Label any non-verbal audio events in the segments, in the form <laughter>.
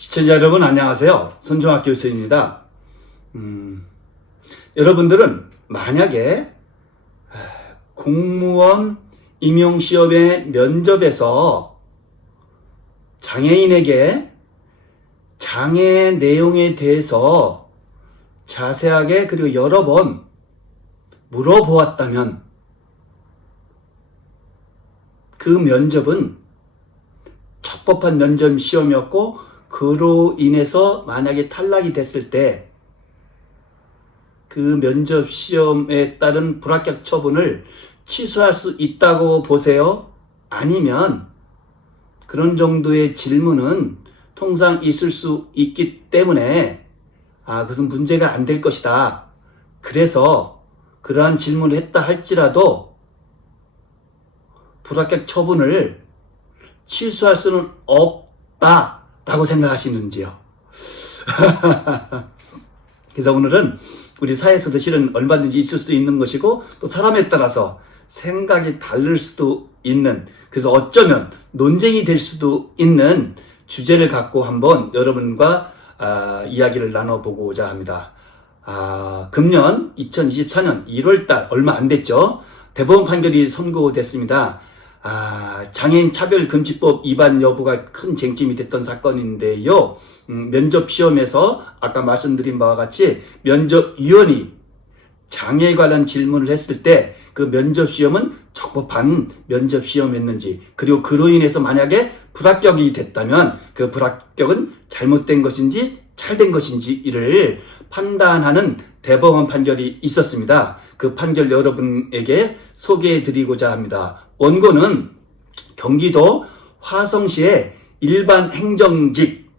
시청자 여러분 안녕하세요. 손종학 교수입니다. 음, 여러분들은 만약에 아, 공무원 임용시험의 면접에서 장애인에게 장애 내용에 대해서 자세하게 그리고 여러 번 물어보았다면 그 면접은 적법한 면접 시험이었고 그로 인해서 만약에 탈락이 됐을 때 그 면접 시험에 따른 불합격 처분을 취소할 수 있다고 보세요? 아니면 그런 정도의 질문은 통상 있을 수 있기 때문에 아, 그것은 문제가 안 될 것이다. 그래서 그러한 질문을 했다 할지라도 불합격 처분을 취소할 수는 없다 라고 생각하시는지요? <laughs> 그래서 오늘은 우리 사회에서도 실은 얼마든지 있을 수 있는 것이고 또 사람에 따라서 생각이 다를 수도 있는 그래서 어쩌면 논쟁이 될 수도 있는 주제를 갖고 한번 여러분과 아, 이야기를 나눠보고자 합니다. 아, 금년 2024년 1월달 얼마 안 됐죠. 대법원 판결이 선고됐습니다. 아, 장애인 차별금지법 위반 여부가 큰 쟁점이 됐던 사건인데요. 음, 면접 시험에서 아까 말씀드린 바와 같이 면접위원이 장애에 관한 질문을 했을 때 그 면접 시험은 적법한 면접 시험이었는지 그리고 그로 인해서 만약에 불합격이 됐다면 그 불합격은 잘못된 것인지 잘된 것인지 이를 판단하는 대법원 판결이 있었습니다. 그 판결 여러분에게 소개해 드리고자 합니다. 원고는 경기도 화성시의 일반 행정직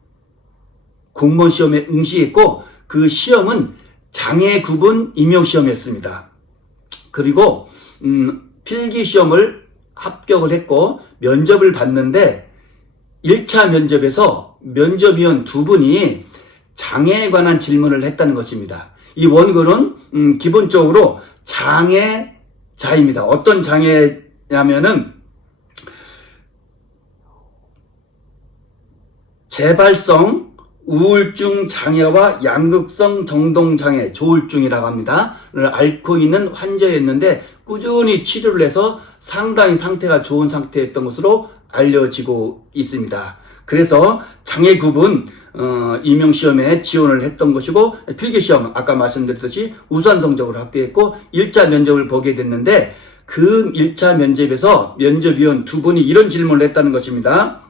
공무원 시험에 응시했고 그 시험은 장애 구분 임용 시험이었습니다. 그리고 음, 필기 시험을 합격을 했고 면접을 봤는데 1차 면접에서 면접위원 두 분이 장애에 관한 질문을 했다는 것입니다. 이 원고는 음, 기본적으로 장애자입니다. 어떤 장애냐면은 재발성 우울증 장애와 양극성 정동 장애, 조울증이라고 합니다. 를 앓고 있는 환자였는데 꾸준히 치료를 해서 상당히 상태가 좋은 상태였던 것으로 알려지고 있습니다. 그래서 장애 구분 어, 임용 시험에 지원을 했던 것이고 필기 시험 아까 말씀드렸듯이 우수한 성적을 확보했고 1차 면접을 보게 됐는데 그 1차 면접에서 면접위원 두 분이 이런 질문을 했다는 것입니다.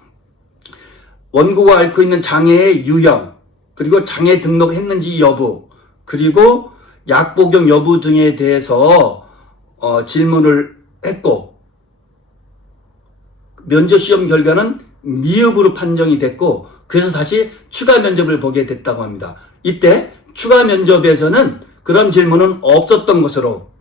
원고가 앓고 있는 장애의 유형, 그리고 장애 등록했는지 여부, 그리고 약 복용 여부 등에 대해서 어, 질문을 했고 면접 시험 결과는 미흡으로 판정이 됐고 그래서 다시 추가 면접을 보게 됐다고 합니다. 이때 추가 면접에서는 그런 질문은 없었던 것으로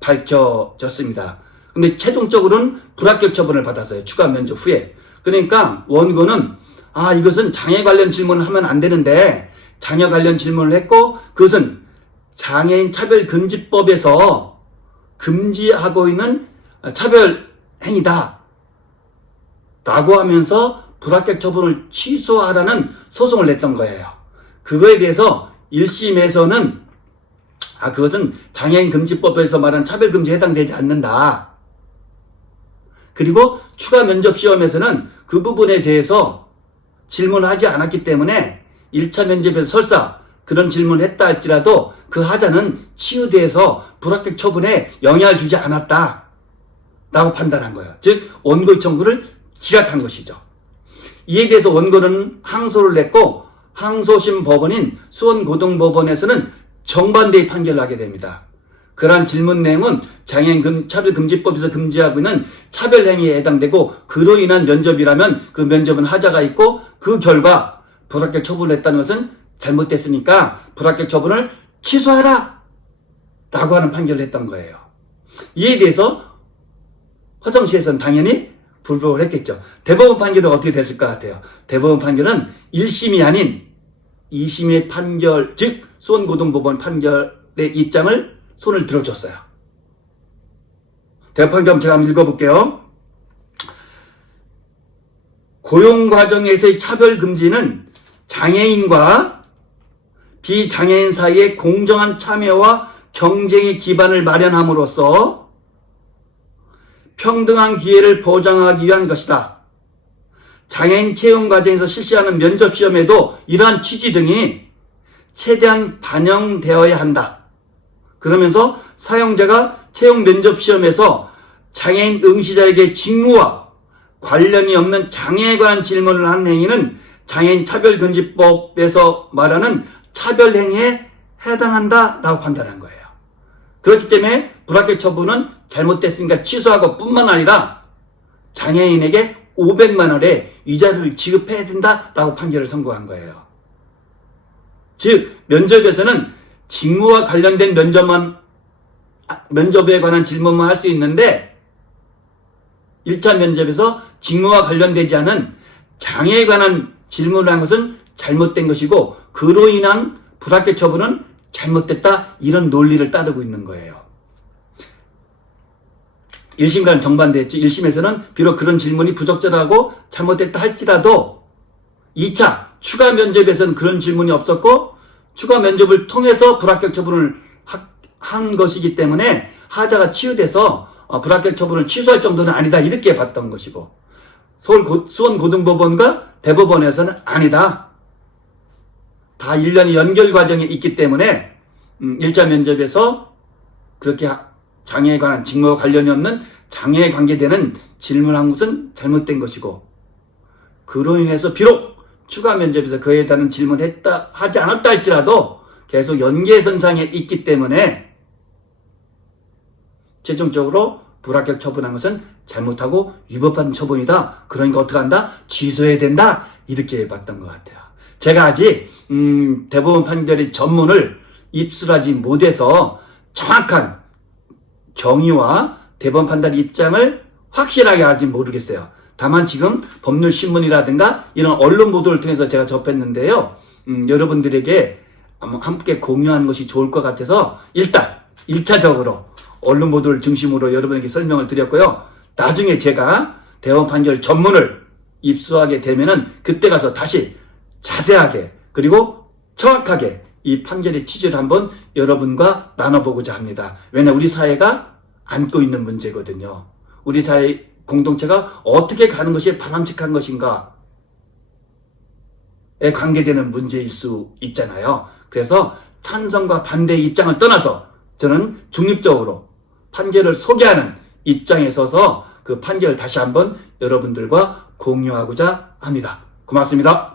밝혀졌습니다. 근데 최종적으로는 불합격 처분을 받았어요. 추가 면접 후에. 그러니까 원고는 아, 이것은 장애 관련 질문을 하면 안 되는데 장애 관련 질문을 했고 그것은 장애인 차별 금지법에서 금지하고 있는 차별 행위다. 라고 하면서 불합격 처분을 취소하라는 소송을 냈던 거예요. 그거에 대해서 1심에서는 아, 그것은 장애인 금지법에서 말한 차별 금지에 해당되지 않는다. 그리고 추가 면접 시험에서는 그 부분에 대해서 질문하지 않았기 때문에 1차 면접에서 설사 그런 질문을 했다 할지라도 그 하자는 치유돼서 불합격 처분에 영향을 주지 않았다. 라고 판단한 거예요. 즉, 원고의 청구를 기각한 것이죠. 이에 대해서 원고는 항소를 냈고, 항소심 법원인 수원고등법원에서는 정반대의 판결을 하게 됩니다. 그러한 질문 내용은 장애인 금, 차별금지법에서 금지하고 있는 차별행위에 해당되고 그로 인한 면접이라면 그 면접은 하자가 있고 그 결과 불합격 처분을 했다는 것은 잘못됐으니까 불합격 처분을 취소하라! 라고 하는 판결을 했던 거예요. 이에 대해서 화성시에서는 당연히 불복을 했겠죠. 대법원 판결은 어떻게 됐을 것 같아요? 대법원 판결은 1심이 아닌 2심의 판결, 즉 수원고등법원 판결의 입장을 손을 들어줬어요. 대판결 제가 한번 읽어볼게요. 고용 과정에서의 차별 금지는 장애인과 비장애인 사이의 공정한 참여와 경쟁의 기반을 마련함으로써 평등한 기회를 보장하기 위한 것이다. 장애인 채용 과정에서 실시하는 면접 시험에도 이러한 취지 등이 최대한 반영되어야 한다. 그러면서 사용자가 채용 면접 시험에서 장애인 응시자에게 직무와 관련이 없는 장애에 관한 질문을 한 행위는 장애인 차별금지법에서 말하는 차별행위에 해당한다라고 판단한 거예요. 그렇기 때문에 불합격 처분은 잘못됐으니까 취소하고 뿐만 아니라 장애인에게 500만 원의 위자료를 지급해야 된다라고 판결을 선고한 거예요. 즉 면접에서는 직무와 관련된 면접만 아, 면접에 관한 질문만 할 수 있는데 1차 면접에서 직무와 관련되지 않은 장애에 관한 질문을 한 것은 잘못된 것이고 그로 인한 불합격 처분은 잘못됐다 이런 논리를 따르고 있는 거예요. 1심과는 정반대했죠. 1심에서는 비록 그런 질문이 부적절하고 잘못됐다 할지라도 2차 추가 면접에서는 그런 질문이 없었고 추가 면접을 통해서 불합격 처분을 하- 한 것이기 때문에 하자가 치유돼서 어, 불합격 처분을 취소할 정도는 아니다 이렇게 봤던 것이고 서울 고- 수원고등법원과 대법원에서는 아니다. 다 1년의 연결 과정이 있기 때문에 음, 1차 면접에서 그렇게 하- 장애에 관한 직무와 관련이 없는 장애에 관계되는 질문한 것은 잘못된 것이고 그로 인해서 비록 추가 면접에서 그에 따른 질문했다 하지 않았다 할지라도 계속 연계선상에 있기 때문에 최종적으로 불합격 처분한 것은 잘못하고 위법한 처분이다. 그러니까 어떻게 한다? 취소해야 된다. 이렇게 봤던 것 같아요. 제가 아직 음, 대법원 판결의 전문을 입수하지 못해서 정확한 경위와 대법원 판단 입장을 확실하게 아직 모르겠어요. 다만 지금 법률 신문이라든가 이런 언론 보도를 통해서 제가 접했는데요. 음, 여러분들에게 함께 공유하는 것이 좋을 것 같아서 일단 1차적으로 언론 보도를 중심으로 여러분에게 설명을 드렸고요. 나중에 제가 대법원 판결 전문을 입수하게 되면은 그때 가서 다시 자세하게 그리고 정확하게 이 판결의 취지를 한번 여러분과 나눠보고자 합니다. 왜냐 우리 사회가 안고 있는 문제거든요. 우리 사회 공동체가 어떻게 가는 것이 바람직한 것인가에 관계되는 문제일 수 있잖아요. 그래서 찬성과 반대의 입장을 떠나서 저는 중립적으로 판결을 소개하는 입장에 서서 그 판결을 다시 한번 여러분들과 공유하고자 합니다. 고맙습니다.